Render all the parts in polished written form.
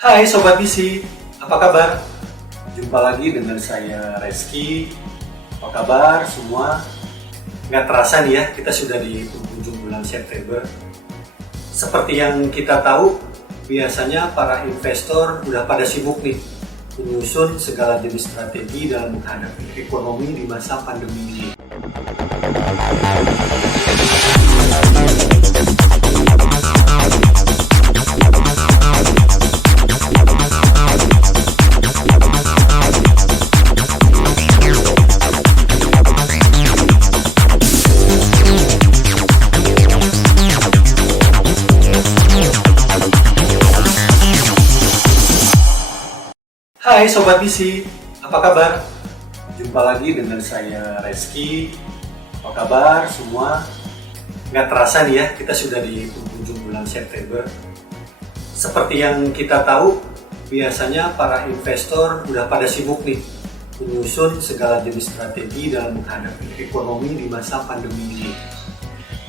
Hai Sobat Visi, apa kabar? Jumpa lagi dengan saya Reski. Apa kabar semua? Nggak terasa nih ya, kita sudah di penghujung bulan September. Seperti yang kita tahu, biasanya para investor udah pada sibuk nih menyusun segala jenis strategi dalam menghadapi ekonomi di masa pandemi ini. Hai Sobat Visi, apa kabar? Jumpa lagi dengan saya Reski. Apa kabar semua? Nggak terasa nih ya, kita sudah di penghujung bulan September. Seperti yang kita tahu, biasanya para investor udah pada sibuk nih menyusun segala jenis strategi dalam menghadapi ekonomi di masa pandemi ini.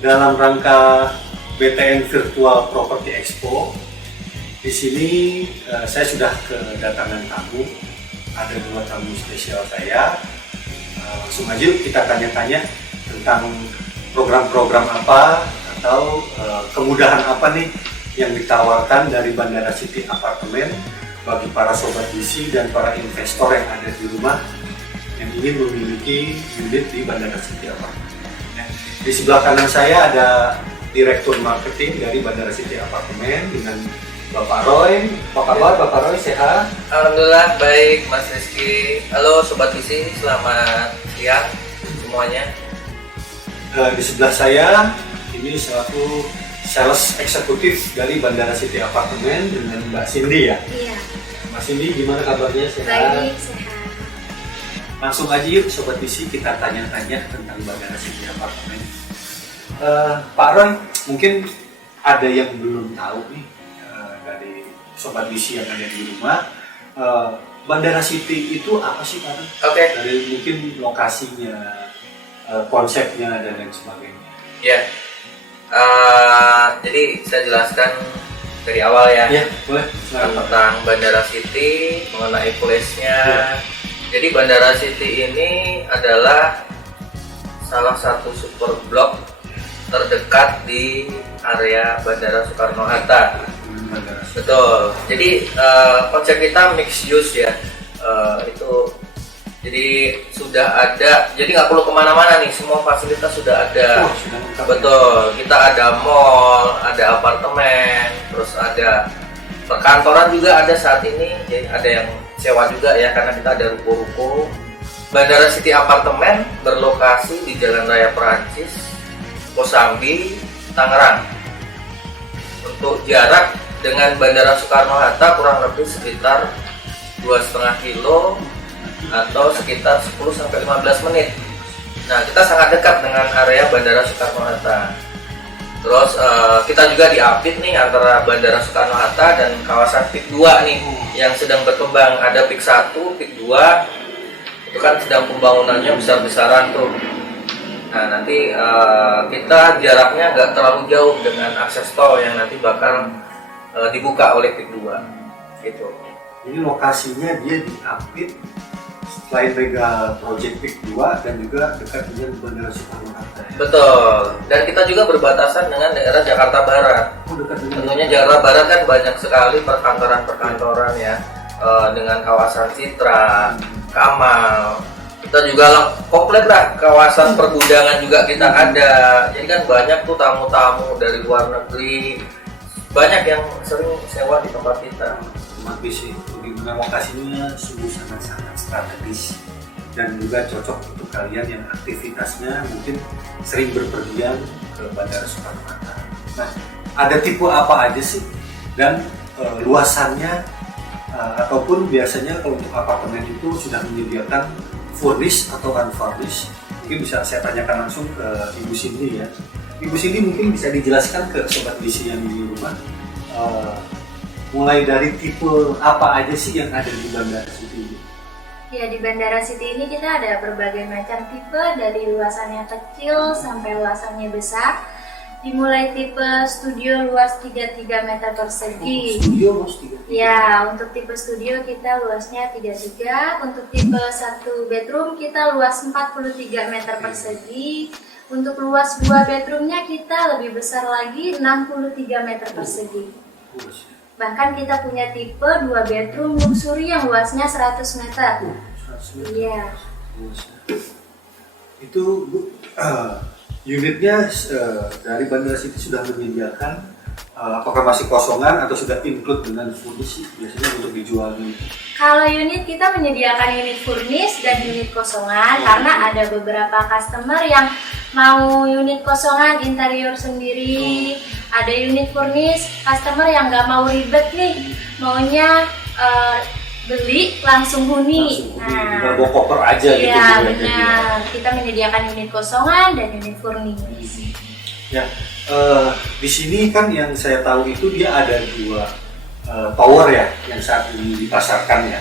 Dalam rangka BTN Virtual Property Expo, di sini saya sudah kedatangan tamu, ada 2 tamu spesial saya. Langsung aja kita tanya-tanya tentang program-program apa atau kemudahan apa nih yang ditawarkan dari Bandara City Apartemen bagi para sobat visi dan para investor yang ada di rumah yang ingin memiliki unit di Bandara City Apartemen. Di sebelah kanan saya ada Direktur Marketing dari Bandara City Apartemen dengan Bapak Roy. Apa kabar Bapak Roy, sehat? Alhamdulillah baik Mas Rizky. Halo Sobat Visi, selamat siang semuanya. Di sebelah saya ini selaku sales eksekutif dari Bandara City Apartemen dengan Mbak Cindy ya. Iya. Mbak Cindy gimana kabarnya, sehat? Baik, sehat. Langsung aja yuk Sobat Visi kita tanya-tanya tentang Bandara City Apartemen. Pak Roy, mungkin ada yang belum tahu nih dari Sobat Visi yang ada di rumah. Bandara City itu apa sih Pak Roy? Oke. Dari mungkin lokasinya, konsepnya dan lain sebagainya. Ya. Jadi saya jelaskan dari awal ya. Ya, boleh. Silakan. Tentang Bandara City, mengenai place-nya. Ya. Jadi Bandara City ini adalah salah satu super blok terdekat di area Bandara Soekarno-Hatta. Betul. Jadi konsep kita mixed use ya. Itu jadi sudah ada. Jadi nggak perlu kemana-mana nih. Semua fasilitas sudah ada. Betul. Kita ada mall, ada apartemen, terus ada perkantoran juga ada saat ini. Jadi ada yang sewa juga ya, karena kita ada ruko-ruko. Bandara City Apartemen berlokasi di Jalan Raya Perancis, Kosambi, Tangerang. Untuk jarak dengan Bandara Soekarno-Hatta kurang lebih sekitar 2,5 kilo atau sekitar 10-15 menit. Nah, kita sangat dekat dengan area Bandara Soekarno-Hatta. Terus kita juga diapit nih antara Bandara Soekarno-Hatta dan kawasan PIK 2 nih yang sedang berkembang. Ada PIK 1, PIK 2 itu kan sedang pembangunannya besar-besaran tuh. Nah, nanti kita jaraknya nggak terlalu jauh dengan akses tol yang nanti bakal dibuka oleh PIK 2 gitu. Jadi lokasinya dia di Apit, selain mega project PIK 2 dan juga dekat dengan Bandara Soekarno-Hatta. Betul. Dan kita juga berbatasan dengan daerah Jakarta Barat. Oh, dekat dengan Tentunya Jakarta Barat kan banyak sekali perkantoran-perkantoran ya, dengan kawasan Citra, Kamal. Kita juga komplit lah, kawasan pergudangan juga kita ada. Jadi kan banyak tuh tamu-tamu dari luar negeri, banyak yang sering sewa di tempat kita. Visi di mana lokasinya sungguh sangat strategis dan juga cocok untuk kalian yang aktivitasnya mungkin sering berpergian ke Bandara Soekarno-Hatta. Nah, ada tipe apa aja sih dan luasannya ataupun biasanya kalau untuk apartemen itu sudah menyediakan furnished atau unfurnished? Mungkin bisa saya tanyakan langsung ke Ibu Cindy ya. Ibu Cindy mungkin bisa dijelaskan ke Sobat Visi yang di rumah, mulai dari tipe apa aja sih yang ada di Bandara City? Ya, di Bandara City ini kita ada berbagai macam tipe, dari luasannya kecil sampai luasannya besar. dimulai tipe studio luas 33 meter persegi. Studio luas 33. Ya, untuk tipe studio kita luasnya 33, untuk tipe 1 bedroom kita luas 43 meter persegi. Untuk luas 2 bedroomnya kita lebih besar lagi 63 meter persegi. Bahkan kita punya tipe 2 bedroom luxury yang luasnya 100 meter. 100 meter. Iya. Itu unitnya dari Bandara City sudah menyediakan, apakah masih kosongan atau sudah include dengan furnish biasanya untuk dijual nih? Kalau unit kita menyediakan unit furnish dan unit kosongan karena ada beberapa customer yang mau unit kosongan interior sendiri, ada unit furnish customer yang nggak mau ribet nih, maunya beli langsung huni. Tinggal bawa koper aja gitu. Iya benar. Kita menyediakan unit kosongan dan unit furnish. Ya, di sini kan yang saya tahu itu dia ada 2 tower ya yang saat ini dipasarkan ya.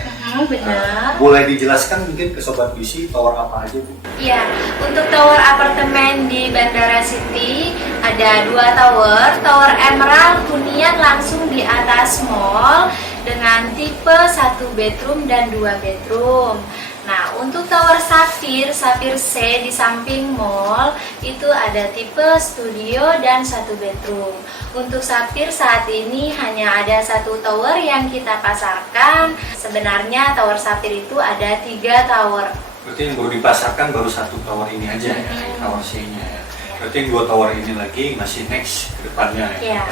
Benar. Boleh dijelaskan mungkin ke Sobat BC tower apa aja Bu? Ya, untuk tower apartemen di Bandara City ada 2 tower. Tower Emerald hunian langsung di atas mall dengan tipe 1 bedroom dan 2 bedroom. Nah, untuk tower Sapphire C di samping mall itu ada tipe studio dan 1 bedroom. Untuk Sapphire saat ini hanya ada 1 tower yang kita pasarkan. Sebenarnya tower Sapphire itu ada 3 tower. Berarti yang baru dipasarkan baru 1 tower ini aja ya, tower C-nya ya. Berarti yang 2 tower ini lagi masih next ke depannya ya.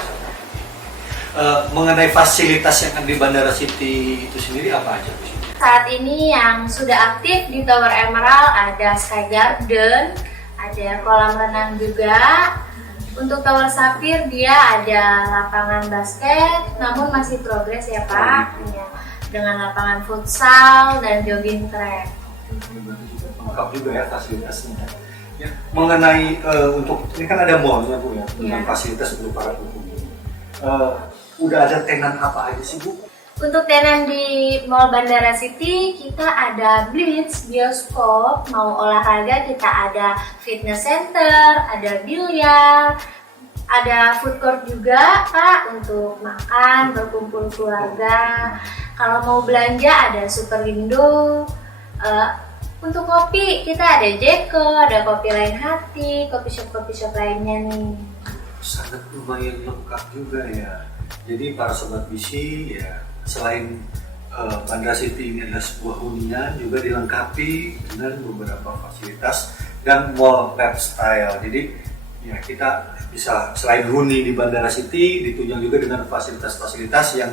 Mengenai fasilitas yang ada di Bandara City itu sendiri apa aja Bu? Saat ini yang sudah aktif di Tower Emerald ada Sky Garden, ada kolam renang juga. Untuk Tower Sapphire dia ada lapangan basket, namun masih progres ya Pak, ya, dengan lapangan futsal dan jogging track. Lengkap juga ya fasilitasnya. Ya, mengenai untuk ini kan ada mallnya Bu ya, dengan fasilitas untuk para pengunjung. Udah ada tenan apa aja sih Bu? Untuk tenan di Mall Bandara City kita ada Blitz, bioskop, mau olahraga kita ada fitness center, ada biliar, ada food court juga Pak untuk makan, berkumpul keluarga. Kalau mau belanja ada Superindo. Untuk kopi kita ada Jeko, ada Kopi Lain Hati, kopi shop lainnya nih. Sangat lumayan lengkap juga ya. Jadi para Sobat BC ya, selain Bandara City ini adalah sebuah hunian, juga dilengkapi dengan beberapa fasilitas dan mall lifestyle. Jadi ya kita bisa selain huni di Bandara City, ditunjang juga dengan fasilitas-fasilitas yang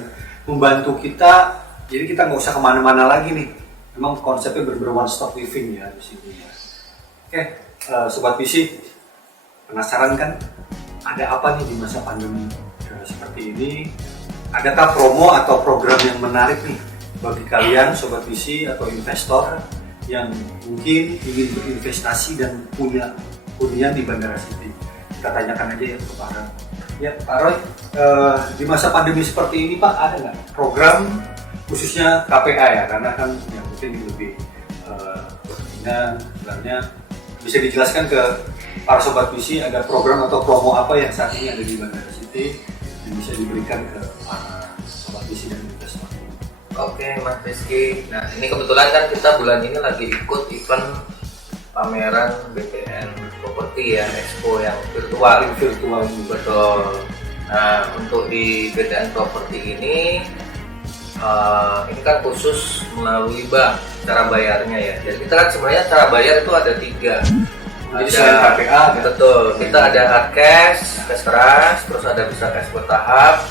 membantu kita. Jadi kita nggak usah kemana-mana lagi nih. Memang konsepnya benar-benar one stop living ya di sini ya. Oke, Sobat BC, penasaran kan ada apa nih di masa pandemi seperti ini? Adakah promo atau program yang menarik nih bagi kalian Sobat BC atau investor yang mungkin ingin berinvestasi dan punya hunian di Bandara City? Kita tanyakan aja ya ke Pak Roy. Ya Pak Roy, di masa pandemi seperti ini Pak, ada nggak program khususnya KPA ya? Karena kan ya mungkin lebih berkepentingan, sebenarnya bisa dijelaskan ke para Sobat BC ada program atau promo apa yang saat ini ada di Bandara City yang bisa diberikan ke para Sobat BC dan investor. Oke Mas Rizky, nah ini kebetulan kan kita bulan ini lagi ikut event pameran BTN Property ya, Expo yang virtual. Betul. Nah untuk di BTN Property ini kan khusus melalui bank cara bayarnya ya. Jadi kita kan sebenarnya cara bayar itu ada 3. Jadi selain KPA, betul. Kita ada hard cash, cash keras, terus ada bisa cash bertahap,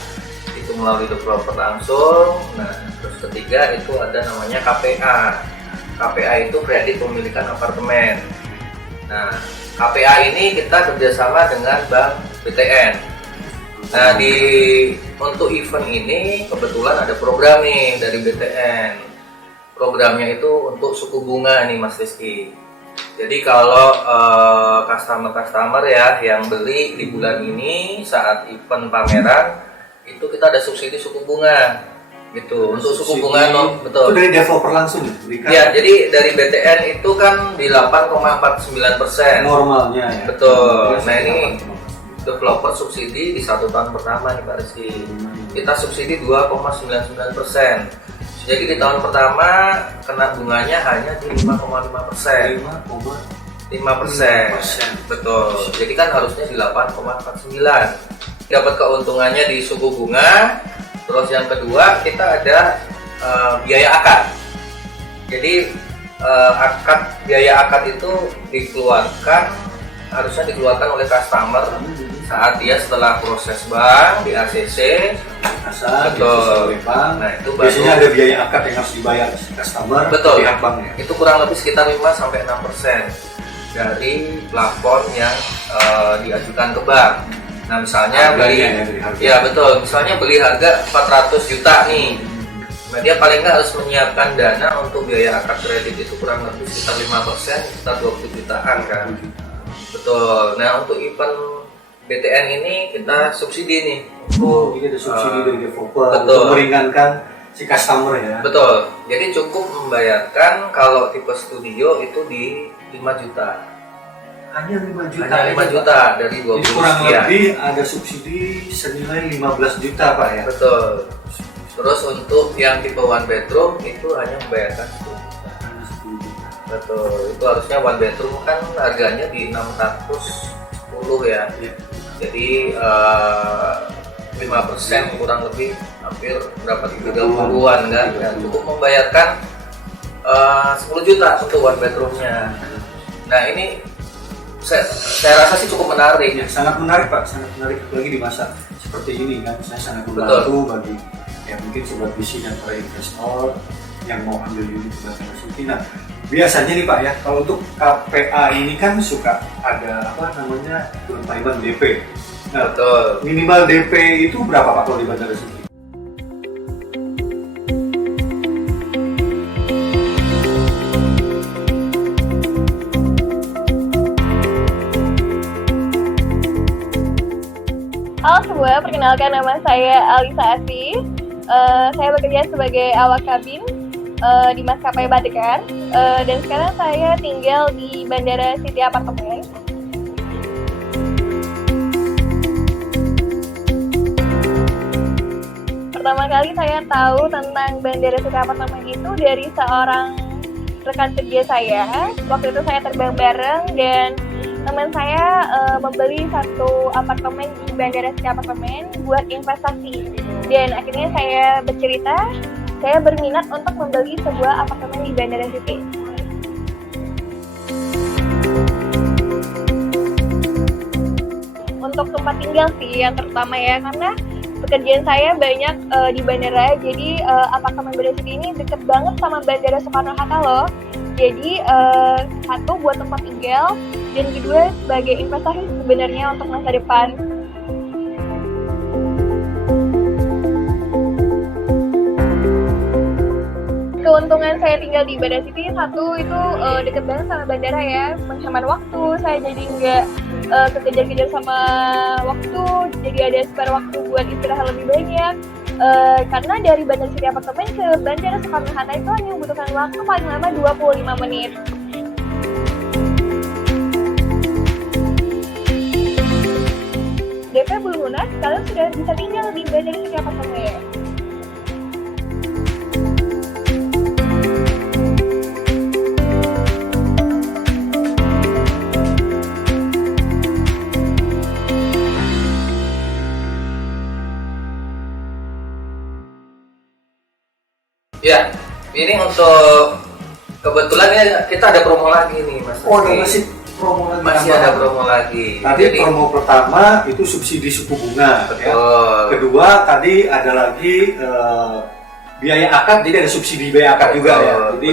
itu melalui developer langsung. Nah, terus ketiga itu ada namanya KPA. KPA itu kredit pemilikan apartemen. Nah, KPA ini kita kerjasama dengan Bank BTN. Nah, untuk event ini kebetulan ada program nih dari BTN. Programnya itu untuk suku bunga nih Mas Rizky. Jadi kalau customer ya yang beli di bulan ini saat event pameran itu kita ada subsidi suku bunga gitu. Untuk suku bunga betul. Itu dari developer langsung ya? Ya, jadi dari BTN itu kan di 8,49%. Normalnya ya. Betul. Nah ini developer subsidi di 1 tahun pertama nih Pak Rizky. Kita subsidi 2,99%. Jadi di tahun pertama kena bunganya hanya di 5,5%. 5%. Betul. Jadi kan harusnya di 8,49. Dapat keuntungannya di suku bunga. Terus yang kedua kita ada biaya akad. Jadi biaya akad itu harusnya dikeluarkan oleh customer saat dia setelah proses bank di ACC. Betul. Nah, itu biasanya ada biaya akad yang harus dibayar customer. Betul. Pihak banknya. Itu kurang lebih sekitar 5-6% dari plafon yang diajukan ke bank. Nah, misalnya betul. Misalnya beli harga 400 juta nih. Nah, dia paling nggak harus menyiapkan dana untuk biaya akad kredit itu kurang lebih sekitar 5%, sekitar 20 jutaan kan. Betul. Nah, untuk event BTN ini kita subsidi nih. Jadi ada subsidi dari developer betul. Untuk meringankan si customer ya. Betul. Jadi cukup membayarkan kalau tipe studio itu di 5 juta. Hanya 5 juta. Hanya 5 juta dari 20 Jadi kurang sekian. lebih ada subsidi senilai 15 juta Pak ya. Betul. Terus untuk yang tipe one bedroom itu hanya membayarkan 10 juta. Betul. Itu harusnya one bedroom kan harganya di 610 ya. Jadi 5% kurang lebih hampir berapa 30-an kan. Dan cukup membayarkan 10 juta untuk one bedroomnya. Nah, ini saya rasa sih cukup menarik. Ya, sangat menarik Pak, sangat menarik apalagi di masa seperti ini kan. Saya sangat membantu bagi yang mungkin sobat visi dan para investor yang mau ambil unit di Bandara City. Nah, biasanya nih Pak ya, kalau untuk KPA ini kan suka ada payment DP. Nah, betul. Minimal DP itu berapa Pak kalau di Bandara City? Halo semua, perkenalkan nama saya Alisa Asfi. Saya bekerja sebagai awak kabin di maskapai Batik Air, dan sekarang saya tinggal di Bandara City Apartemen. Pertama kali saya tahu tentang Bandara City Apartemen itu dari seorang rekan kerja saya. Waktu itu saya terbang bareng dan teman saya membeli satu apartemen di Bandara City Apartemen buat investasi. Dan akhirnya saya bercerita, saya berminat untuk membeli sebuah apartemen di Bandara City. Untuk tempat tinggal sih yang terutama ya, karena pekerjaan saya banyak di bandara, jadi apartemen Bandara City ini deket banget sama Bandara Soekarno-Hatta loh. Jadi satu buat tempat tinggal, dan kedua sebagai investasi sebenarnya untuk masa depan. Keuntungan saya tinggal di Bandara City, satu itu deket banget sama bandara ya, menghemat waktu, saya jadi nggak kekejar-kejar sama waktu, jadi ada spare waktu buat istirahat lebih banyak. Karena dari Bandara City Apartemen ke Bandara Soekarno-Hatta itu hanya membutuhkan waktu paling lama 25 menit. DP belum lunas, kalian sudah bisa tinggal di Bandara City Apartemen. Ya, ini untuk kebetulan ya kita ada promo lagi nih Mas. Masih promo lagi. Masih ada promo lagi. Tadi jadi, promo pertama itu subsidi suku bunga. Betul. Ya. Kedua tadi ada lagi biaya akad, jadi ada subsidi biaya akad juga ya. Jadi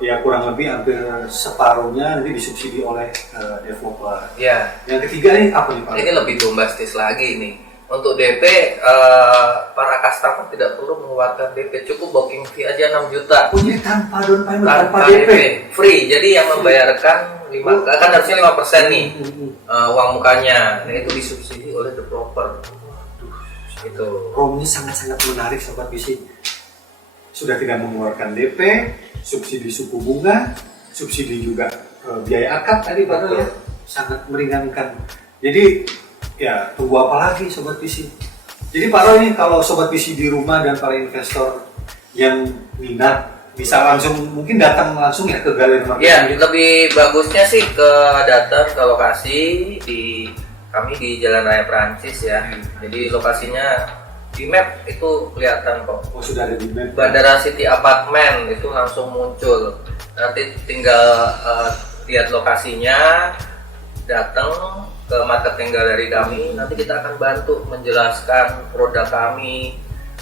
ya kurang lebih hampir separuhnya nanti disubsidi oleh developer. Ya. Yang ketiga ini apa nih Pak? Ini lebih bombastis lagi nih. Untuk DP, para customer tidak perlu mengeluarkan DP, cukup booking fee aja 6 juta. Oh, jadi tanpa down payment, tanpa DP. Free, jadi yang membayarkan kan harusnya 5% nih uang mukanya. Nah, itu disubsidi oleh developer. Itu. Promonya sangat-sangat menarik Sobat Visi. Sudah tidak mengeluarkan DP, subsidi suku bunga, subsidi juga biaya akad tadi Pak ya. Sangat meringankan. Jadi ya tunggu apa lagi Sobat PC. Jadi Pak Roy ini kalau Sobat PC di rumah dan para investor yang minat bisa langsung mungkin datang langsung ya ke galeri Ya, marketing. lebih bagusnya sih datang ke lokasi kami di Jalan Raya Perancis ya. Jadi lokasinya di map itu kelihatan kok. Oh, sudah ada di map. Bandara City Apartment itu langsung muncul. Nanti tinggal lihat lokasinya, datang ke marketing galeri kami. Nanti kita akan bantu menjelaskan produk kami.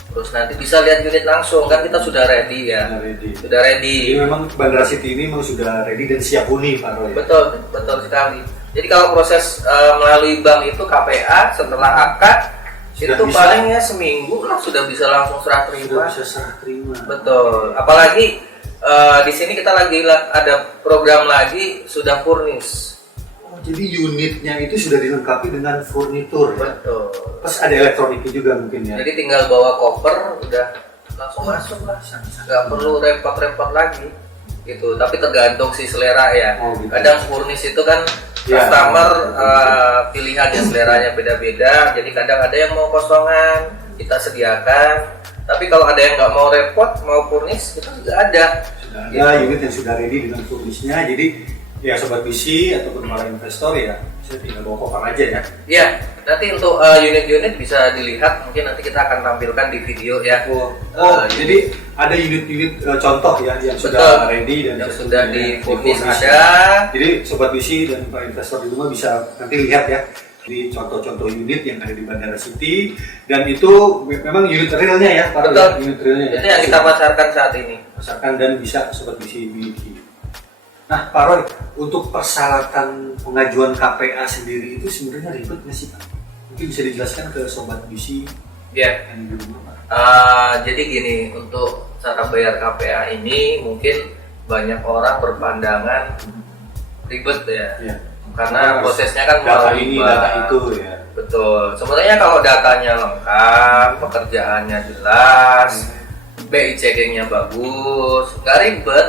Terus nanti bisa lihat unit langsung, kan kita sudah ready ya. Sudah ready. Jadi memang Bandara City ini memang sudah ready dan siap huni Pak Roy. Betul, betul sekali. Jadi kalau proses melalui bank itu KPA setelah akad Sudah itu bisa. palingnya seminggu lah sudah bisa langsung serah Sudah terima. bisa serah terima. Betul. Apalagi di sini kita lagi ada program lagi sudah furnish. Oh, jadi unitnya itu sudah dilengkapi dengan furnitur. Ya? Betul. Plus ada elektroniknya juga mungkin ya. Jadi tinggal bawa koper udah langsung masuk lah. Nggak perlu repot-repot lagi gitu. Tapi tergantung si selera ya. Oh, gitu. Kadang furnish itu kan Ya. customer pilihannya seleranya beda-beda. Jadi kadang ada yang mau kosongan kita sediakan. Tapi kalau ada yang nggak mau repot mau furnish kita juga ada. Sudah ada unit yang sudah ready dengan furnishnya. Jadi ya Sobat PC ataupun para investor ya saya tinggal bawa koper aja ya. Ya, nanti untuk unit-unit bisa dilihat. Mungkin nanti kita akan tampilkan di video ya. Jadi ada unit-unit contoh ya yang Betul. sudah ready dan Yang sudah di furnish furnish. bisa. Jadi Sobat PC dan para investor di rumah bisa nanti lihat ya di contoh-contoh unit yang ada di Bandara City dan itu memang unit realnya ya, Pak Roy, Betul. unit realnya ya. Itu yang kita pasarkan saat ini. Pasarkan dan bisa Sobat PC miliki. Nah, Pak Roy, untuk persyaratan pengajuan KPA sendiri itu sebenarnya ribet nggak sih Pak? Mungkin bisa dijelaskan ke Sobat PC Ya. yang di rumah Pak. Jadi gini, untuk cara bayar KPA ini mungkin banyak orang berpandangan ribet ya. Ya. Karena prosesnya kan data melalui ini, bank. data itu ya. Betul. Sebenarnya kalau datanya lengkap, pekerjaannya jelas, BI checkingnya bagus, nggak ribet.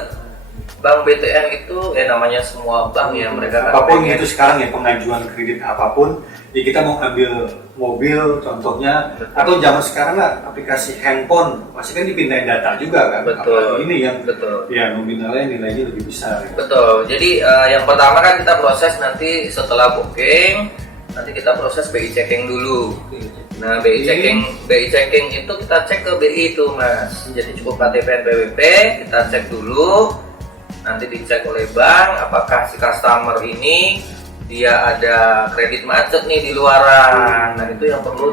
Bank BTN itu ya namanya semua bank ya mereka kan apapun pengen- itu sekarang ya pengajuan kredit apapun ya kita mau ambil mobil contohnya atau zaman sekarang lah aplikasi handphone pasti kan dipindahin data juga kan. Betul. Apalagi ini yang Betul. ya nominalnya nilainya lebih besar ya. Betul. Jadi yang pertama kan kita proses nanti setelah booking, nanti kita proses BI checking dulu. Nah, BI checking itu kita cek ke BI itu, Mas. Jadi cukup KTP NPWP, kita cek dulu. Nanti dicek oleh bank apakah si customer ini dia ada kredit macet nih di luaran. Nah, itu yang perlu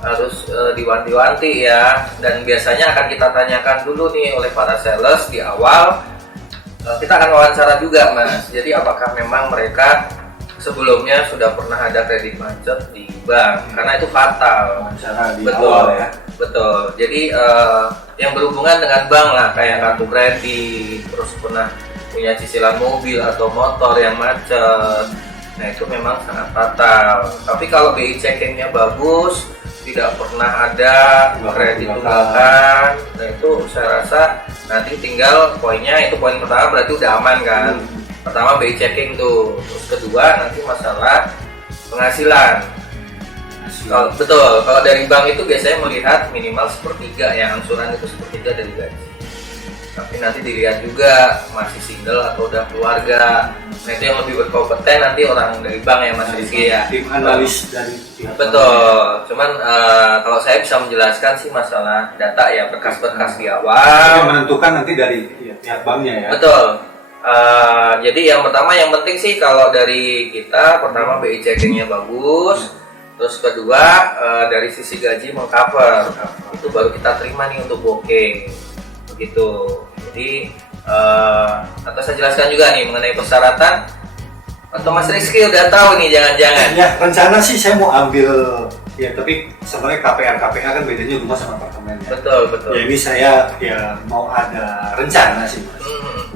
harus diwanti-wanti ya. Dan biasanya akan kita tanyakan dulu nih oleh para sales di awal. Kita akan wawancara juga, Mas. Jadi apakah memang mereka sebelumnya sudah pernah ada kredit macet di bank? Karena itu fatal. Wawancara di Betul awal ya. Betul. Jadi yang berhubungan dengan bank lah, kayak kartu kredit, terus pernah punya cicilan mobil atau motor yang macet. Nah, itu memang sangat fatal. Tapi kalau BI checkingnya bagus, tidak pernah ada kredit tunggakan, nah itu saya rasa nanti tinggal poinnya, itu poin pertama berarti udah aman kan. Pertama BI checking tuh, terus kedua nanti masalah penghasilan. Betul, kalau dari bank itu biasanya melihat minimal sepertiga ya, angsuran itu sepertiga dari gaji. Tapi nanti dilihat juga masih single atau udah keluarga. Nah, itu yang lebih berkompeten nanti orang dari bank ya, Mas Rizky ya. Tim analis dari pihak Betul, cuman kalau saya bisa menjelaskan sih masalah data ya, berkas-berkas di yang awal. menentukan nanti dari pihak banknya ya. Betul. Jadi yang pertama yang penting sih kalau dari kita pertama BI checkingnya bagus, terus kedua dari sisi gaji mengcover, itu baru kita terima nih untuk booking, begitu. Jadi atau saya jelaskan juga nih mengenai persyaratan. Atau Mas Rizky udah tahu nih jangan-jangan? Ya rencana sih saya mau ambil ya, tapi sebenarnya KPA kan bedanya rumah sama apartemen ya. Betul, betul. Ya ini saya ya mau ada rencana sih Mas.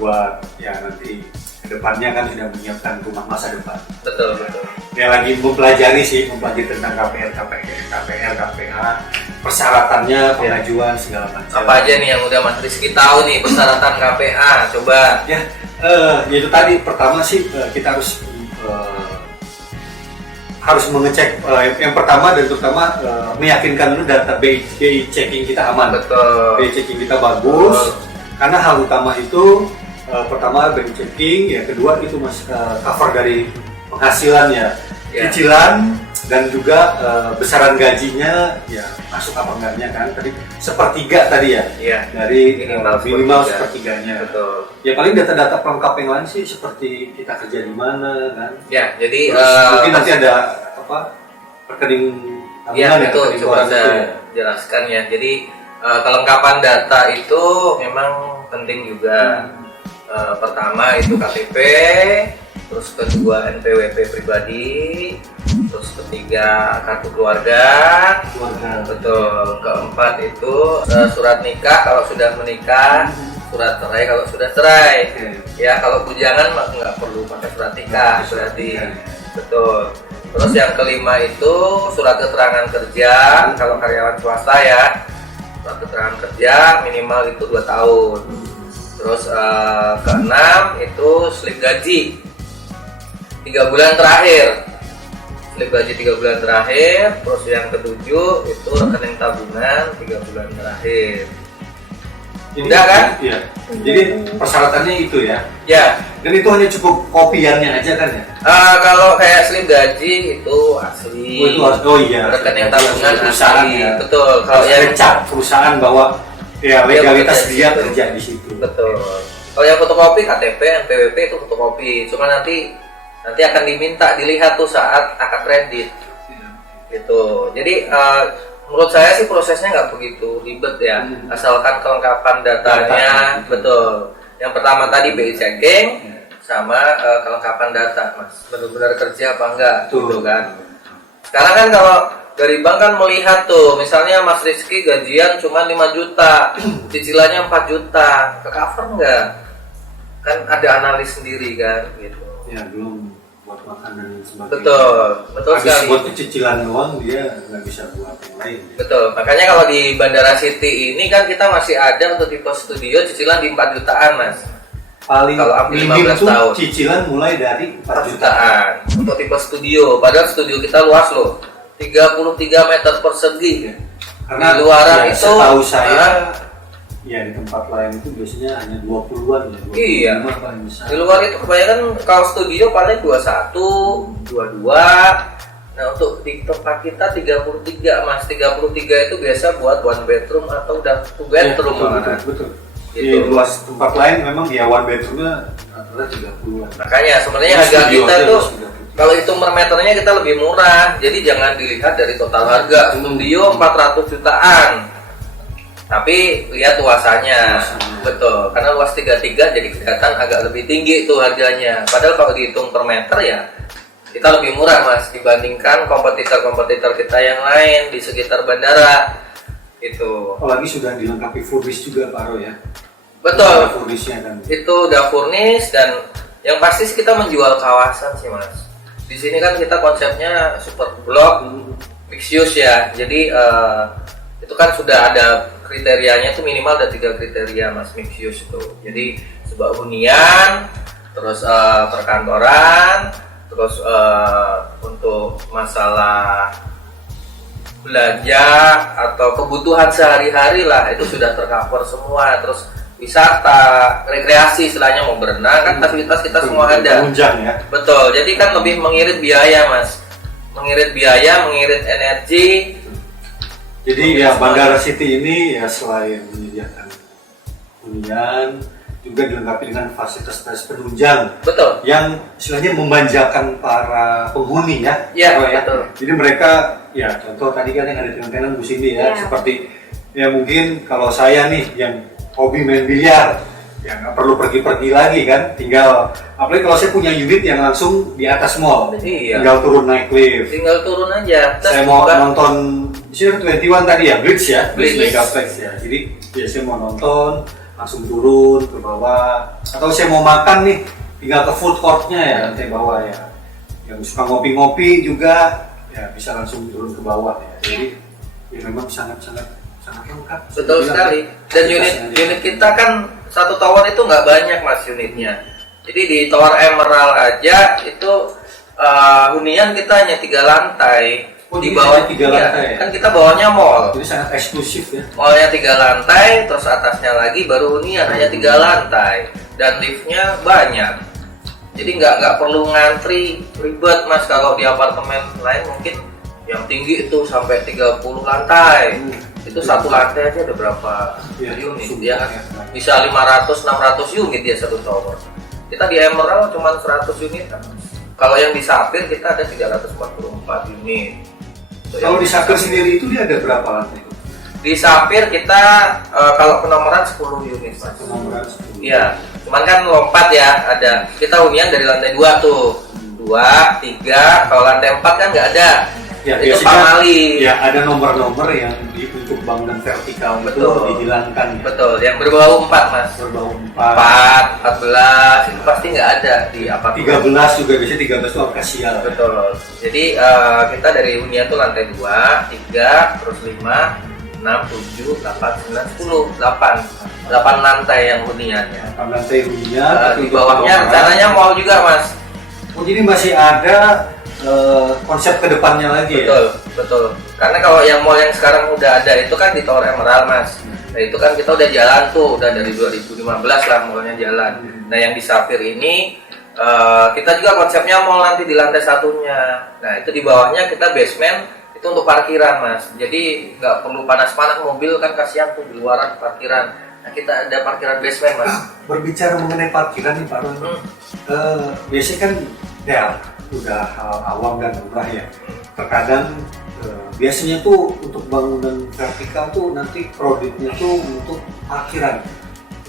Buat ya nanti kedepannya kan sudah menyiapkan rumah masa depan. Betul, betul. Ya lagi mempelajari tentang KPA, persyaratannya, pengajuan segala macam. Apa aja nih yang udah Mas Rizky tahu nih persyaratan KPA? Coba. Ya itu tadi pertama sih kita harus harus mengecek yang pertama dan terutama meyakinkan dulu data BI checking kita aman. Betul. BI checking kita bagus. Karena hal utama itu pertama BI checking, yang kedua itu cover dari penghasilannya, cicilan dan juga besaran gajinya ya masuk apa enggaknya kan tadi sepertiga tadi ya, dari minimal sepertiganya. Betul. Ya paling data-data pelengkap yang lain sih seperti kita kerja di mana kan. Ya, jadi mungkin nanti ada rekening tabungan itu coba saya jelaskan ya. Jadi kelengkapan data itu memang penting juga. Pertama itu KTP, terus kedua NPWP pribadi, terus ketiga kartu keluarga. Betul. Keempat itu surat nikah kalau sudah menikah, surat cerai kalau sudah cerai. Ya kalau bujangan nggak perlu pakai surat nikah berarti. Betul. Terus yang kelima itu surat keterangan kerja kalau karyawan swasta ya. Surat keterangan kerja minimal itu 2 tahun. Terus keenam itu slip gaji 3 bulan terakhir. Slip gaji 3 bulan terakhir. Terus yang ketujuh itu rekening tabungan 3 bulan terakhir. Udah kan? Iya. Jadi persyaratannya itu ya. Ya. Dan itu hanya cukup kopiannya aja kan ya? Kalau kayak slip gaji itu asli. Itu harus, iya. Rekening tabungan perusahaan asli. ya. Betul. Kalau yang cap perusahaan bahwa ya legalitas dia kerja di situ. Betul. Kalau yang fotokopi KTP, NPWP itu fotokopi. Cuma nanti akan diminta dilihat tuh saat akad kredit. Gitu. Jadi menurut saya sih prosesnya nggak begitu ribet ya, asalkan kelengkapan datanya. Betul. Yang pertama tadi BI checking sama kelengkapan data, Mas. Benar-benar kerja apa enggak, gitu kan. Sekarang kan kalau dari bank kan melihat tuh, misalnya Mas Rizky gajian cuma 5 juta, cicilannya 4 juta, ke cover enggak? Kan ada analis sendiri kan, gitu. Ya belum buat makanan dan sebagainya. Betul habis sekali. Buat cicilan doang dia nggak bisa buat yang lain. Betul, makanya kalau di Bandara City ini kan kita masih ada untuk tipe studio cicilan di 4 jutaan, Mas. Paling kalau ambil minim 15 tuh tahun cicilan mulai dari 4 jutaan untuk tipe studio. Padahal studio kita luas loh, 33 meter persegi. Karena di luaran ya, itu setahu saya ya di tempat lain itu biasanya hanya 20-an ya. 25 iya. paling besar. Di luar itu kebanyakan kalau studio paling 21, 22. Nah untuk di tempat kita 33, Mas. 33 itu biasa buat 1 bedroom atau udah 2 bedroom. Ya, betul. Gitu. Di luas tempat lain memang ya 1 bedroomnya rata-rata 30-an. Makanya sebenarnya harga kita tuh kalau hitung per meternya kita lebih murah. Jadi jangan dilihat dari total harga. Studio 400 jutaan. Tapi lihat luasannya. Betul, karena luas 33 jadi kelihatan agak lebih tinggi tuh harganya. Padahal kalau dihitung per meter ya kita lebih murah, Mas, dibandingkan kompetitor-kompetitor kita yang lain di sekitar bandara. Itu. Apalagi sudah dilengkapi furnish juga Pak Ro ya. Betul. Furnishnya kan. Itu udah furnish dan yang pasti kita menjual kawasan sih, Mas. Di sini kan kita konsepnya super block mixed use ya. Jadi itu kan sudah ada kriterianya, itu minimal ada 3 kriteria, Mas, mixed use itu. Jadi sebuah hunian, terus perkantoran, terus untuk masalah belanja atau kebutuhan sehari-hari lah itu sudah tercover semua. Terus wisata, rekreasi istilahnya mau berenang kan fasilitas kita semua ada. Menunjang ya. Betul. Jadi kan lebih mengirit biaya, Mas. Mengirit biaya, mengirit energi. Jadi ya Bandara City ini ya selain menyediakan hunian juga dilengkapi dengan fasilitas penunjang. Betul. Yang istilahnya memanjakan para penghuni ya. Iya, betul. Jadi mereka ya contoh tadi kan yang ada tenan-tenan Bu Cindy ya, seperti ya mungkin kalau saya nih yang hobi main biliar ya nggak perlu pergi-pergi lagi kan, tinggal apalagi kalau saya punya unit yang langsung di atas mall, tinggal turun naik lift, tinggal turun aja. Saya mau nonton di sini 21 tadi ya, Blitz ya, Blitz Megaplex ya, jadi ya saya mau nonton langsung turun ke bawah, atau saya mau makan nih tinggal ke food courtnya ya lantai bawah ya, yang suka ngopi-ngopi juga ya bisa langsung turun ke bawah ya, jadi ya memang sangat lengkap. Betul sekali. Dan unit kita kan satu tower itu nggak banyak, Mas, unitnya. Jadi di tower Emerald aja itu Hunian kita hanya 3 lantai. Oh, Di jadi bawah hanya 3 lantai ya? Kan kita bawahnya mall. Jadi sangat eksklusif ya. Mallnya 3 lantai, terus atasnya lagi baru hunian hanya 3 lantai dan liftnya banyak. Jadi nggak perlu ngantri ribet mas. Kalau di apartemen lain mungkin yang tinggi itu sampai 30 lantai. Itu satu lantai aja ada berapa unit ya kan? Bisa 500-600 unit dia satu tower. Kita di Emerald cuma 100 unit kan. Kalau yang di Sapphire kita ada 344 unit. Kalau di Sapphire sendiri itu dia ada berapa lantai? Di Sapphire kita kalau penomoran 10 unit mas. Penomoran 10. Iya, cuman kan lompat ya, ada kita hunian dari lantai 2 tuh 2, 3, kalau lantai 4 kan nggak ada Ya, itu biasanya, pamali ya ada nomor-nomor yang untuk bangunan vertikal Betul. itu dihilangkan ya. betul, yang berbau 4 mas Berbau 4, 14, itu pasti nggak ada di apartemen 13 juga biasanya 13 itu angka sial. betul, jadi kita dari hunian tuh lantai 2, 3, terus 5, 6, 7, 8, 9, 10, 8 lantai yang huniannya. Lantai hunian, Di bawahnya rencananya mall juga mas. Oh jadi masih ada konsep kedepannya lagi Betul, ya? betul. Karena kalau yang mall yang sekarang udah ada itu kan di Tower Emerald mas. Nah itu kan kita udah jalan tuh, udah dari 2015 lah mallnya jalan. Nah yang di Sapphire ini kita juga konsepnya mall nanti di lantai satunya. Nah itu di bawahnya kita basement itu untuk parkiran mas. Jadi nggak perlu panas-panas mobil kan kasihan tuh di luaran parkiran. Nah kita ada parkiran basement mas. Berbicara mengenai parkiran nih Pak Ron, biasanya kan ya udah hal awam dan murah ya. Terkadang biasanya tuh untuk bangunan vertikal tuh nanti kreditnya tuh untuk parkiran.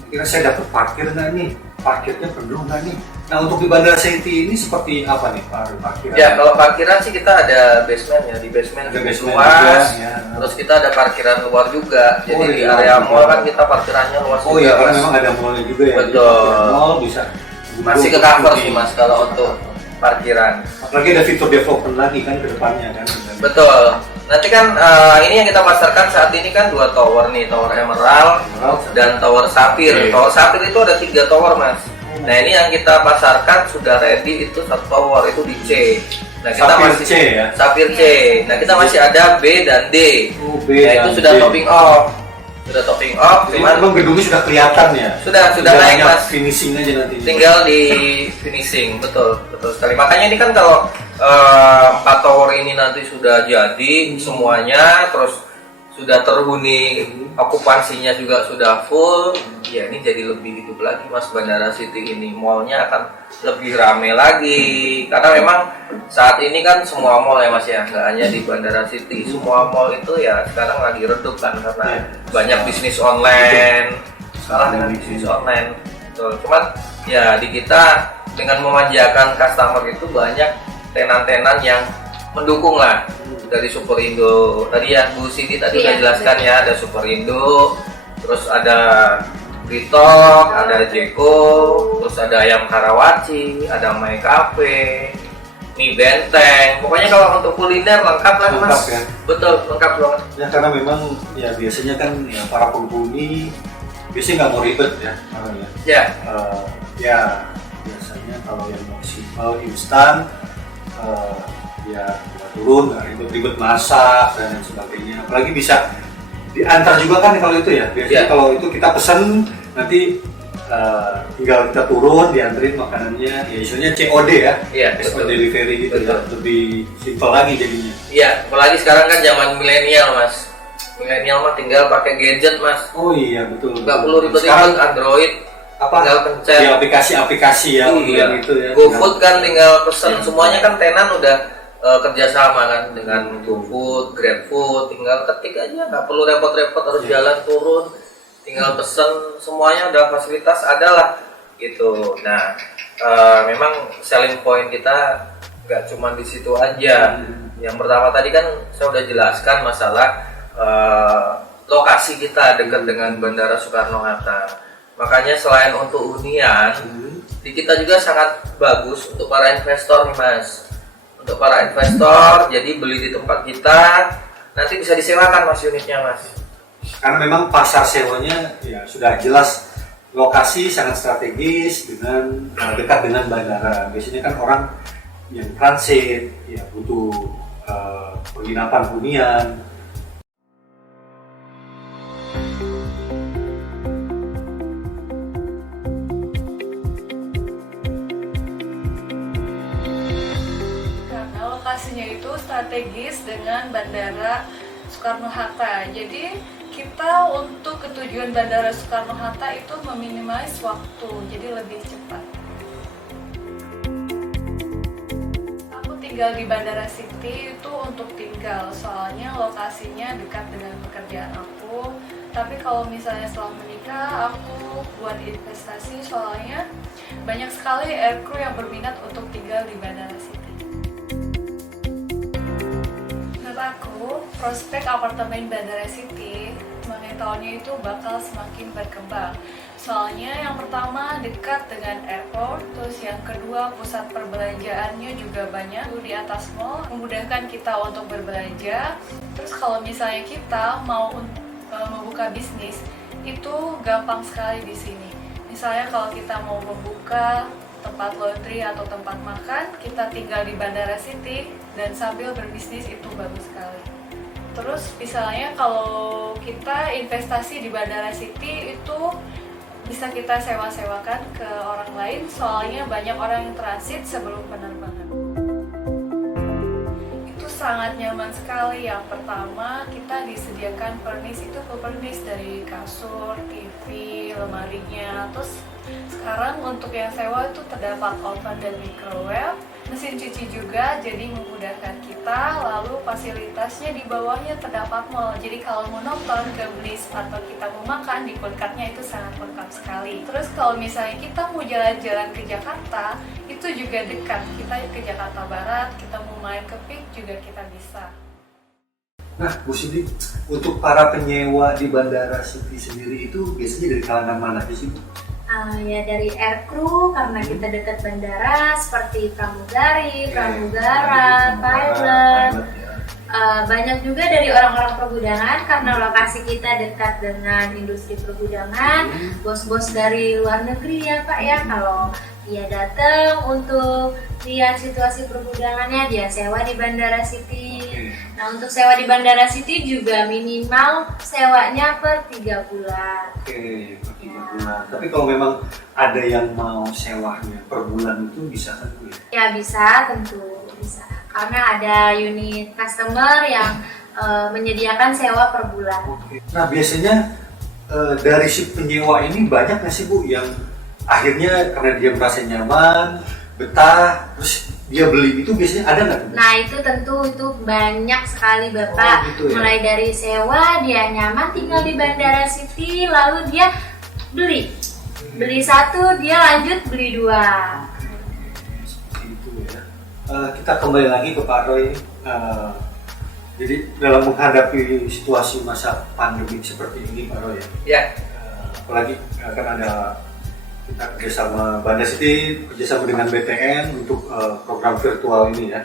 Kira saya dapat parkir nggak nih? Parkirnya penuh nggak nih? Nah untuk di Bandara City ini seperti apa nih Pak parkiran? Ya kalau parkiran sih kita ada basement ya, di basement Ada basement luas. juga, ya. Terus kita ada parkiran luar juga. Jadi Oh, di iya, area iya. mall kan kita parkirannya luas Oh juga. iya, karena Mas. memang ada mallnya juga ya. Betul. Jadi parkiran mall bisa Masih ke cover sih mas kalau untuk parkiran. Apalagi ada fitur development lagi kan ke depannya kan. Betul. Nanti kan ini yang kita pasarkan saat ini kan 2 tower nih, Tower Emerald dan Tower Sapphire. Oke. Tower Sapphire itu ada 3 tower mas. Nah ini yang kita pasarkan sudah ready itu 1 tower itu di C. Nah kita Sapphire masih C ya? Sapphire C. Nah kita masih ada B dan D. Oh, B Nah dan itu sudah D. topping off. Sudah topping off, Jadi cuman memang gedungnya sudah kelihatan ya? sudah naik hanya mas. finishing aja nanti. Tinggal di finishing, betul sekali. Makanya ini kan kalau 4 tower ini nanti sudah jadi semuanya, terus sudah terhuni, okupansinya juga sudah full, ya ini jadi lebih hidup lagi mas Bandara City ini. Mallnya akan lebih rame lagi, karena memang saat ini kan semua mall ya mas ya, nggak hanya di Bandara City, semua mall itu ya sekarang lagi redup kan karena banyak bisnis online. Salah dengan bisnis online. Betul. Cuman ya di kita dengan memanjakan customer itu banyak tenan-tenan yang mendukung lah, dari Superindo tadi ya Bu Cindy tadi udah jelaskan ya, ada Superindo, terus ada Ritok, ada Jeko, terus ada Ayam Karawaci, ada My Cafe, Mie Benteng. Pokoknya kalau untuk kuliner lengkap lah Lengkap, mas. ya? Betul, lengkap banget. Ya karena memang ya biasanya kan ya, para penghuni biasanya nggak mau ribet ya. Ya, Ya biasanya kalau yang mau simple instan ya turun nggak ribet-ribet masak dan lain sebagainya. Apalagi bisa diantar juga kan kalau itu ya. Biasanya kalau itu kita pesen nanti tinggal kita turun dianterin makanannya. Ya istilahnya COD ya. Iya, COD betul. delivery gitu ya. Lebih simple lagi jadinya. iya. Apalagi sekarang kan zaman milenial mas. Milenial mah tinggal pakai gadget mas. Oh iya betul. Nggak perlu Sekarang ribet-ribet Android. apa Tinggal pencet. di aplikasi-aplikasi ya Iya. gitu ya. GoFood kan tinggal pesen, semuanya kan tenan udah kerjasama kan dengan GoFood, GrabFood, tinggal ketik aja, nggak perlu repot-repot harus jalan turun, tinggal pesen, semuanya udah fasilitas ada lah gitu. Nah memang selling point kita nggak cuma di situ aja. Yang pertama tadi kan saya udah jelaskan masalah lokasi kita dekat dengan Bandara Soekarno-Hatta. Makanya selain untuk hunian, di kita juga sangat bagus untuk para investor nih mas. Untuk para investor, jadi beli di tempat kita, nanti bisa disewakan mas unitnya mas. Karena memang pasar sewanya ya sudah jelas, lokasi sangat strategis dengan dekat dengan bandara. Biasanya kan orang yang transit, ya butuh penginapan hunian. Karena lokasinya itu strategis dengan Bandara Soekarno-Hatta. Jadi kita untuk ketujuan Bandara Soekarno-Hatta itu meminimalis waktu, jadi lebih cepat. Aku tinggal di Bandara City itu untuk tinggal, soalnya lokasinya dekat dengan pekerjaan aku. Tapi kalau misalnya setelah menikah, aku buat investasi, soalnya banyak sekali aircrew yang berminat untuk tinggal di Bandara City. Menurut aku, prospek apartemen Bandara City semakin tahunnya itu bakal semakin berkembang. Soalnya yang pertama dekat dengan airport, terus yang kedua pusat perbelanjaannya juga banyak di atas mall, memudahkan kita untuk berbelanja. Terus kalau misalnya kita mau membuka bisnis, itu gampang sekali di sini. Misalnya kalau kita mau membuka tempat laundry atau tempat makan, kita tinggal di Bandara City dan sambil berbisnis itu bagus sekali. Terus misalnya kalau kita investasi di Bandara City itu bisa kita sewa-sewakan ke orang lain, soalnya banyak orang yang transit sebelum penerbangan. Itu sangat nyaman sekali. Yang pertama, kita disediakan furnish, itu full furnish dari kasur, TV, lemarinya. Terus sekarang untuk yang sewa itu terdapat oven dan microwave, mesin cuci juga, jadi memudahkan kita. Lalu fasilitasnya di bawahnya terdapat mall, jadi kalau mau nonton ke Bliss atau kita mau makan di food court-nya itu sangat lengkap sekali. Terus kalau misalnya kita mau jalan-jalan ke Jakarta, itu juga dekat, kita ke Jakarta Barat, kita mau main ke PIK juga kita bisa. Nah, Bu Cindy, untuk para penyewa di Bandara City sendiri itu biasanya dari kalangan mana sih, Bu? Ya dari aircrew, karena kita dekat bandara, seperti pramugari, pramugara, pilot. Banyak juga dari orang-orang pergudangan, karena lokasi kita dekat dengan industri pergudangan. Bos-bos dari luar negeri ya Pak ya, kalau dia datang untuk lihat situasi pergudangannya, dia sewa di Bandara City. Nah, untuk sewa di Bandara City juga minimal sewanya per 3 bulan. Oke, per 3 bulan. Tapi kalau memang ada yang mau sewanya per bulan itu bisa kan, Bu? Ya bisa, tentu bisa. Karena ada unit customer yang menyediakan sewa per bulan. Oke. Nah, biasanya dari si penyewa ini banyak nggak sih, Bu, yang akhirnya karena dia merasa nyaman, betah, terus dia beli, itu biasanya ada nggak? Nah itu tentu itu banyak sekali Bapak. Oh, gitu ya? Mulai dari sewa, dia nyaman tinggal di Bandara City, lalu dia beli satu, dia lanjut beli 2. Seperti itu ya. Kita kembali lagi ke Pak Roy. Jadi dalam menghadapi situasi masa pandemi seperti ini, Pak Roy ya. Ya. Apalagi kan ada kita kerjasama Bandara City, kerjasama dengan BTN untuk program virtual ini ya.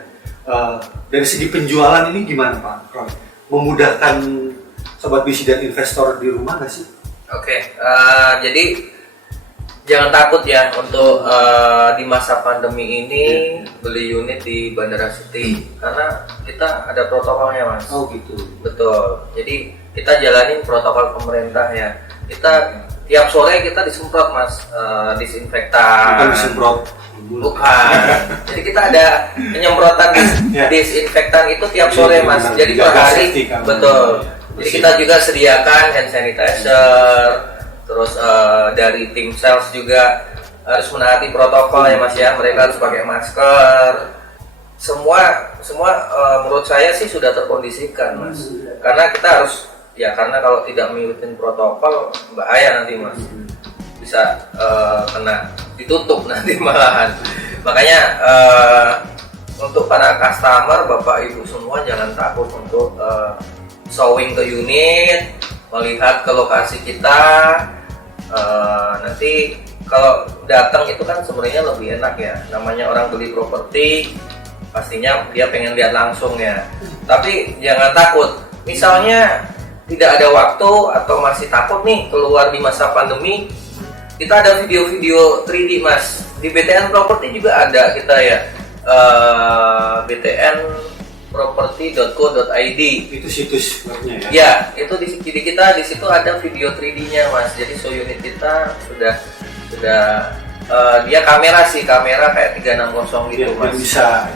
Dari segi penjualan ini gimana Pak Roy? Memudahkan Sobat Bisi dan investor di rumah nggak sih? Oke, jadi jangan takut ya untuk di masa pandemi ini beli unit di Bandara City, karena kita ada protokolnya Mas. Oh gitu. Betul, jadi kita jalanin protokol pemerintah ya. Kita tiap sore kita disemprot Mas, disinfektan. Bukan disemprot. Bukan. Jadi kita ada penyemprotan disinfektan itu tiap sore Mas. Jadi per hari. Betul. Jadi kita juga sediakan hand sanitizer. Terus dari tim sales juga harus menaati protokol ya Mas ya. Mereka harus pakai masker. Semua menurut saya sih sudah terkondisikan Mas. Karena kita harus karena kalau tidak mengikuti protokol bahaya nanti Mas, bisa kena ditutup nanti malahan. Makanya untuk para customer, Bapak Ibu semua jangan takut untuk showing ke unit, melihat ke lokasi kita. Nanti kalau datang itu kan sebenarnya lebih enak ya, namanya orang beli properti pastinya dia pengen lihat langsung ya. Tapi jangan takut, misalnya tidak ada waktu atau masih takut nih keluar di masa pandemi, kita ada video-video 3D Mas, di BTN Property juga ada kita ya btnproperty.co.id. Itu situs webnya ya? Ya, itu di kita di situ ada video 3D-nya Mas. Jadi show unit kita sudah dia kamera kayak 360 gitu Mas.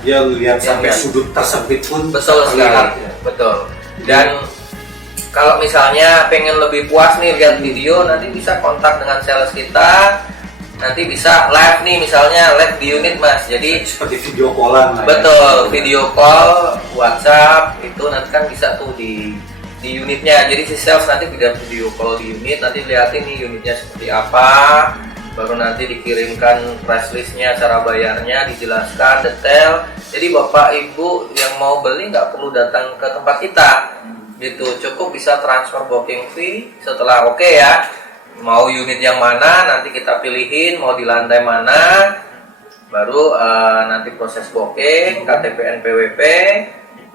Dia lihat sampai Ya. sudut tersempit pun Betul terlihat, sekali. ya. Betul. Dan kalau misalnya pengen lebih puas nih lihat video, nanti bisa kontak dengan sales kita. Nanti bisa live nih, misalnya live di unit Mas. Jadi Seperti video callan lah. betul, video call, WhatsApp itu nanti kan bisa tuh di unitnya. Jadi si sales nanti video call di unit, nanti liatin nih unitnya seperti apa. Baru nanti dikirimkan price listnya, cara bayarnya, dijelaskan detail. Jadi bapak ibu yang mau beli nggak perlu datang ke tempat kita, gitu. Cukup bisa transfer booking fee setelah oke ya. Mau unit yang mana nanti kita pilihin, mau di lantai mana. Baru nanti proses booking, KTP NPWP,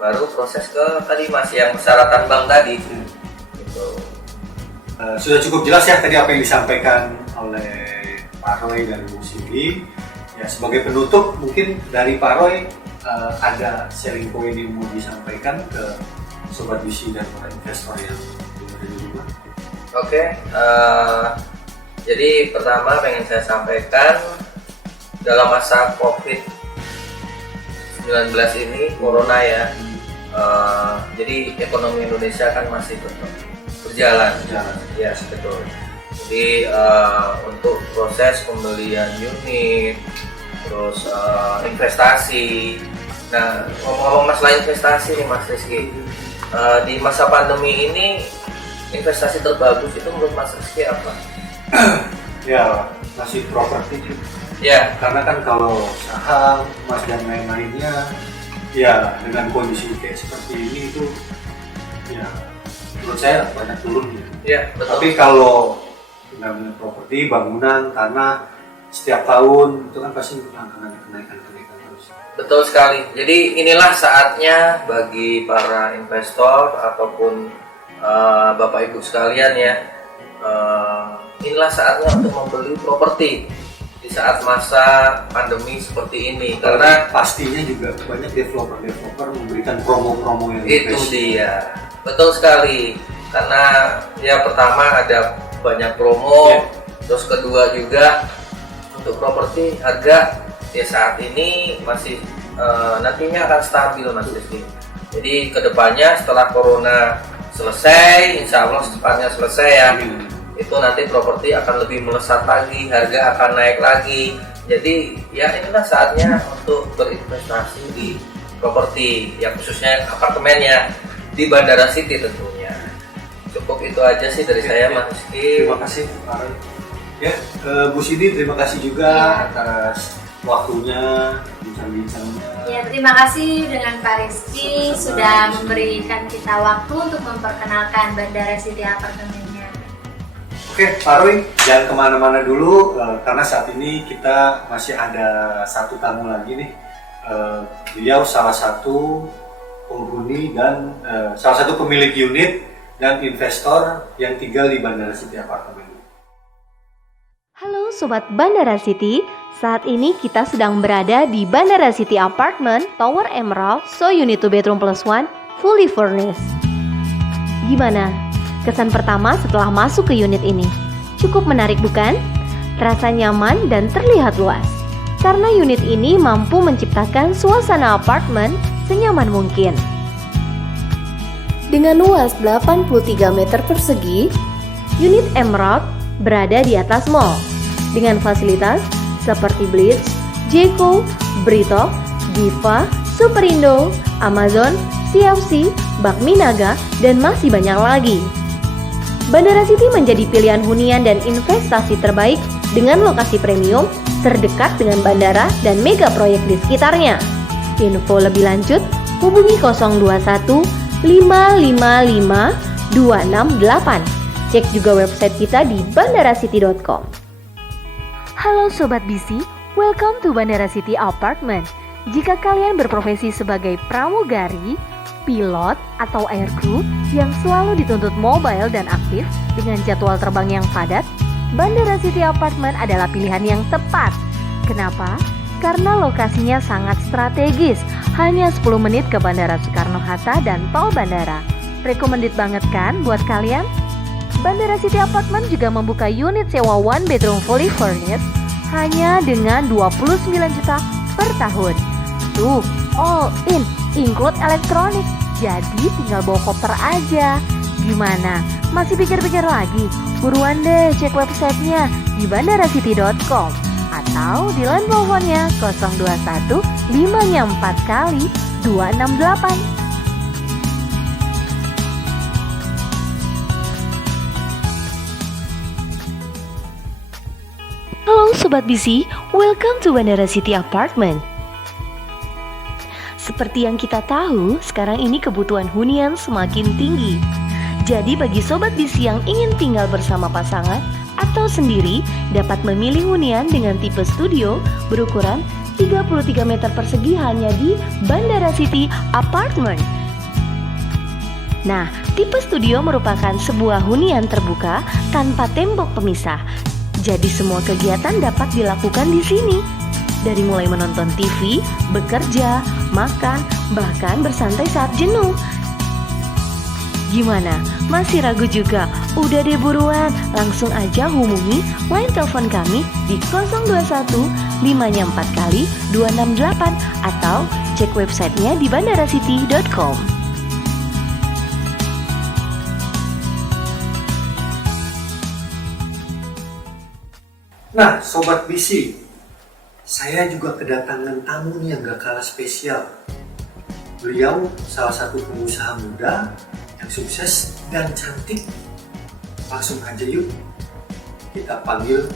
baru proses ke tadi Mas yang persyaratan bank tadi. Gitu. Sudah cukup jelas ya tadi apa yang disampaikan oleh Pak Roy dan Bu Cindy. Ya, sebagai penutup mungkin dari Pak Roy ada sharing point yang mau disampaikan ke Sobat BC dan para investor yang ada di rumah. Oke, jadi pertama pengen saya sampaikan dalam masa COVID-19 ini, Corona ya, jadi ekonomi Indonesia kan masih tetap berjalan. Ya, betul. Jadi untuk proses pembelian unit, terus investasi. Nah, ngomong-ngomong masalah investasi nih Mas Rizky, di masa pandemi ini investasi terbagus itu menurut Mas Rizky apa? Ya, masih properti. Ya, Karena kan kalau saham, emas dan lain-lainnya, ya dengan kondisi kayak seperti ini itu, ya menurut saya banyak turun ya. ya betul. Tapi kalau dengan properti, bangunan, tanah, setiap tahun itu kan pasti akan ada kenaikan terus. Betul sekali. Jadi inilah saatnya bagi para investor ataupun Bapak Ibu sekalian ya, inilah saatnya untuk membeli properti di saat masa pandemi seperti ini. Karena pastinya juga banyak developer memberikan promo-promo yang itu best. dia, betul sekali. Karena ya pertama ada banyak promo, terus kedua juga untuk properti harga ya saat ini masih nantinya akan stabil Mas Rizky. Jadi kedepannya setelah Corona selesai, insya Allah secepatnya selesai ya, itu nanti properti akan lebih melesat lagi, harga akan naik lagi. Jadi ya inilah saatnya untuk berinvestasi di properti, ya khususnya apartemennya di Bandara City tentunya. Cukup itu aja sih dari saya Mas Rizky. Terima kasih Pak Roy. Ya, Bu Cindy terima kasih juga atas waktunya, bincang-bincangnya. Ya, terima kasih dengan Pak Rizky sudah memberikan kita waktu untuk memperkenalkan Bandara City Apartemennya. Oke, Pak Roy, jangan kemana-mana dulu karena saat ini kita masih ada satu tamu lagi nih. Beliau salah satu penghuni dan salah satu pemilik unit dan investor yang tinggal di Bandara City Apartemen. Halo Sobat Bandara City, saat ini kita sedang berada di Bandara City Apartment Tower Emerald, so unit 2 bedroom plus 1, fully furnished. Gimana? Kesan pertama setelah masuk ke unit ini? Cukup menarik bukan? Terasa nyaman dan terlihat luas. Karena unit ini mampu menciptakan suasana apartemen senyaman mungkin. Dengan luas 83 meter persegi, unit Emerald berada di atas mall dengan fasilitas seperti Blitz, Jeko, Brito, Diva, Superindo, Amazon, CFC, Bakmi Naga, dan masih banyak lagi. Bandara City menjadi pilihan hunian dan investasi terbaik dengan lokasi premium, terdekat dengan bandara dan mega proyek di sekitarnya. Info lebih lanjut, hubungi 021 555 268. Cek juga website kita di bandaracity.com. Halo Sobat BC, welcome to Bandara City Apartment. Jika kalian berprofesi sebagai pramugari, pilot, atau aircrew yang selalu dituntut mobile dan aktif dengan jadwal terbang yang padat, Bandara City Apartment adalah pilihan yang tepat. Kenapa? karena lokasinya sangat strategis, hanya 10 menit ke Bandara Soekarno-Hatta dan tol bandara. Recommended banget kan buat kalian? Bandara City Apartment juga membuka unit sewa one bedroom fully furnished hanya dengan 29 juta per tahun. Tuh, all in, include elektronik. Jadi tinggal bawa koper aja. Gimana? Masih pikir-pikir lagi? Buruan deh cek websitenya di bandaracity.com atau di line teleponnya 021 5-nya 4 kali 268. Halo Sobat BC, welcome to Bandara City Apartment. Seperti yang kita tahu, sekarang ini kebutuhan hunian semakin tinggi. Jadi bagi Sobat BC yang ingin tinggal bersama pasangan atau sendiri, dapat memilih hunian dengan tipe studio berukuran 33 meter persegi hanya di Bandara City Apartment. Nah, tipe studio merupakan sebuah hunian terbuka tanpa tembok pemisah. Jadi semua kegiatan dapat dilakukan di sini. Dari mulai menonton TV, bekerja, makan, bahkan bersantai saat jenuh. Gimana? Masih ragu juga? Udah deh buruan, langsung aja hubungi line telepon kami di 021 5-nya 4 kali 268 atau cek websitenya di bandaracity.com. Nah, Sobat BC, saya juga kedatangan tamu nih yang gak kalah spesial. Beliau salah satu pengusaha muda yang sukses dan cantik. Langsung aja yuk kita panggil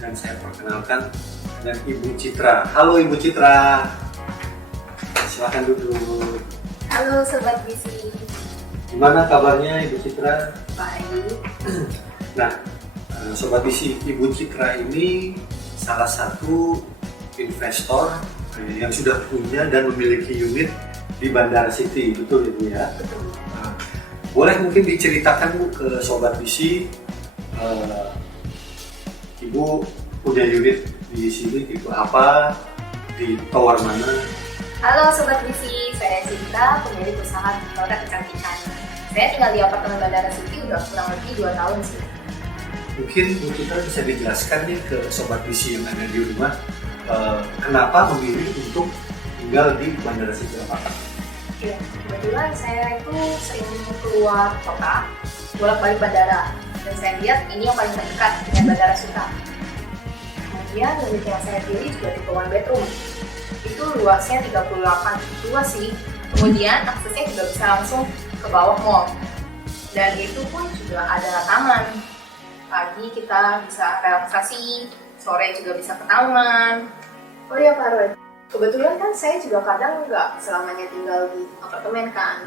dan saya perkenalkan dengan Ibu Citra. Halo Ibu Citra, silakan duduk. Halo Sobat BC. Gimana kabarnya Ibu Citra? Baik. Nah, Sobat BC, Ibu Citra ini salah satu investor yang sudah punya dan memiliki unit di Bandara City, betul Ibu ya? Betul. Boleh mungkin diceritakan Bu ke Sobat BC, Ibu punya unit di sini tipe apa, di tower mana? Halo Sobat BC, saya Citra, pemilik usaha produk kecantikan. Saya tinggal di apartemen Bandara City udah kurang lebih 2 tahun sih. Mungkin Bu Citra bisa dijelaskan nih ke Sobat BC yang ada di rumah, kenapa memilih untuk tinggal di Bandara City Apartment? Ya, kebetulan saya itu sering keluar kota, bolak-balik bandara, dan saya lihat ini yang paling terdekat dengan Bandara Suta. Kemudian unit yang saya pilih juga tipe one bedroom. Itu luasnya 38, luas sih. Kemudian aksesnya juga bisa langsung ke bawah mall. Dan itu pun juga ada taman. Pagi kita bisa relaksasi, sore juga bisa ke taman. Oh iya Pak Roy, kebetulan kan saya juga kadang nggak selamanya tinggal di apartemen kan.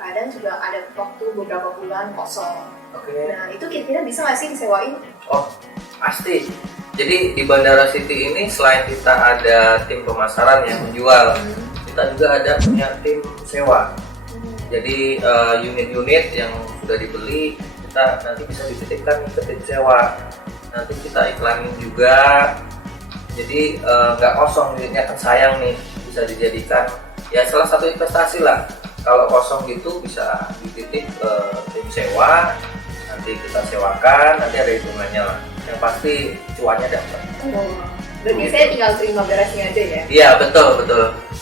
Kadang juga ada waktu beberapa bulan kosong. Oke. Nah itu kira-kira bisa nggak sih disewain? Oh, pasti. Jadi di Bandara City ini selain kita ada tim pemasaran yang menjual, kita juga ada punya tim sewa. Jadi unit-unit yang sudah dibeli kita nanti bisa dititipkan ke tim sewa. Nanti kita iklanin juga. Jadi nggak kosong unitnya, kan sayang nih, bisa dijadikan ya salah satu investasi lah. Kalau kosong gitu bisa dititip ke tim sewa, nanti kita sewakan, nanti ada hitungannya lah. Yang pasti cuannya dapat. Berarti saya tinggal terima beresnya aja ya? Iya betul.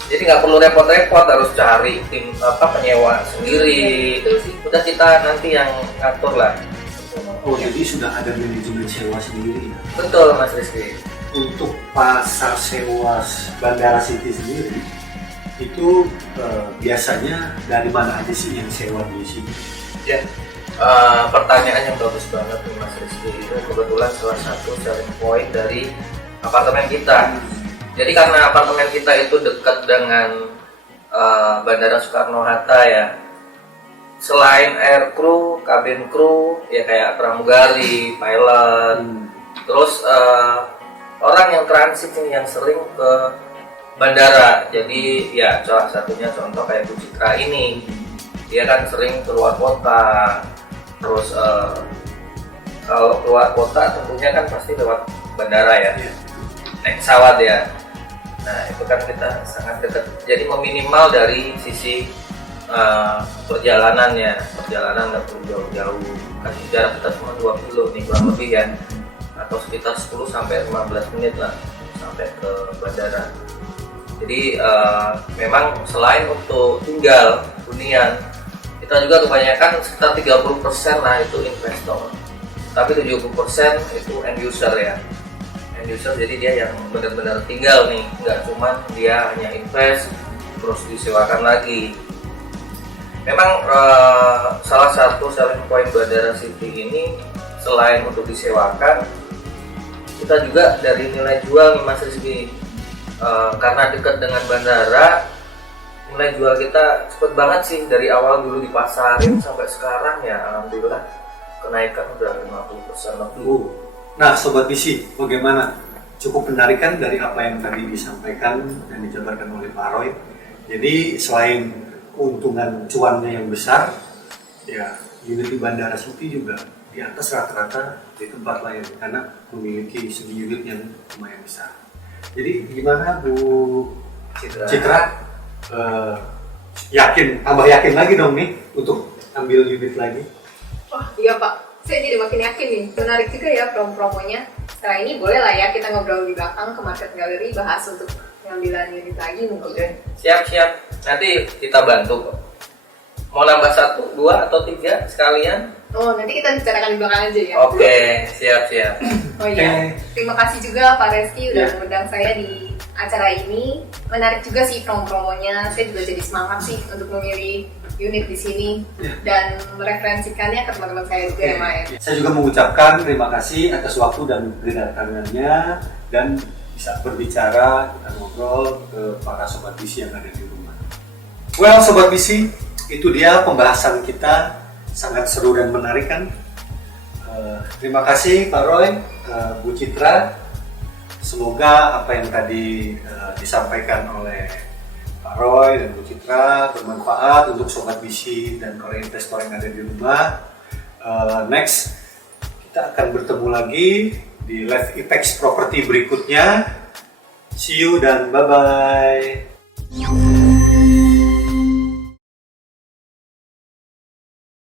Jadi nggak perlu repot-repot harus cari tim penyewa sendiri. Udah kita nanti yang ngatur lah. Oh, jadi sudah ada manajemen sewa sendiri ya? Betul Mas Rizky. Untuk pasar sewa Bandara City sendiri, itu biasanya dari mana aja sih yang sewa di sini? Ya, pertanyaan yang bagus banget nih Mas Rizky. Itu kebetulan salah satu selling point dari apartemen kita. Jadi karena apartemen kita itu dekat dengan Bandara Soekarno-Hatta ya. Selain air crew, cabin crew, ya kayak pramugari, pilot, terus orang yang transit nih yang sering ke bandara. Jadi ya salah satunya contoh kayak Bu Citra ini, dia kan sering keluar kota. Terus kalau keluar kota tentunya kan pasti lewat bandara ya, naik pesawat ya. Nah itu kan kita sangat dekat, jadi meminimal dari sisi perjalanan nggak perlu jauh-jauh, kasih jarak kita cuma 2 kilo nih kurang lebih ya, atau sekitar 10 sampai 15 menit lah sampai ke bandara. Jadi memang selain untuk tinggal hunian, kita juga kebanyakan sekitar 30% lah itu investor, tapi 70% itu end user ya. End user jadi dia yang benar-benar tinggal nih, nggak cuman dia hanya invest terus disewakan lagi. Memang salah satu selling point Bandara City ini selain untuk disewakan, kita juga dari nilai jual nih Mas Rizky, karena dekat dengan bandara, nilai jual kita cepet banget sih, dari awal dulu dipasarin sampai sekarang ya alhamdulillah kenaikan udah 50% lebih. Nah Sobat Visi, bagaimana? Cukup menarik kan dari apa yang tadi disampaikan dan dijabarkan oleh Pak Roy. Jadi selain keuntungan cuannya yang besar, ya unit di Bandara City juga di atas rata-rata di tempat lain karena memiliki segi unit yang lumayan besar. Jadi gimana Bu Citra? Tambah yakin lagi dong nih untuk ambil unit lagi? Wah iya Pak, saya jadi makin yakin nih. Menarik juga ya promo-promonya. Setelah ini boleh lah ya kita ngobrol di belakang ke market gallery, bahas untuk pengambilan unit lagi mungkin. Oke, siap. Nanti kita bantu kok. Mau nambah 1, 2, atau 3 sekalian? Oh, nanti kita bicarakan di belakang aja ya. Oke, siap. Oh iya, terima kasih juga Pak Reski udah mengundang saya di acara ini. Menarik juga sih promo-promonya. Saya juga jadi semangat sih untuk memilih unit di sini dan mereferensikannya ke teman-teman saya juga ya, Mak. Saya juga mengucapkan terima kasih atas waktu dan kedatangannya dan bisa berbicara, kita ngobrol ke para Sobat Visi yang ada di rumah. Well, Sobat Visi, itu dia pembahasan kita, sangat seru dan menarik kan? Terima kasih Pak Roy, Bu Citra. Semoga apa yang tadi disampaikan oleh Pak Roy dan Bu Citra bermanfaat untuk Sobat Visi dan para investor yang ada di rumah. Next, kita akan bertemu lagi di Live Apex Property berikutnya. See you dan bye-bye.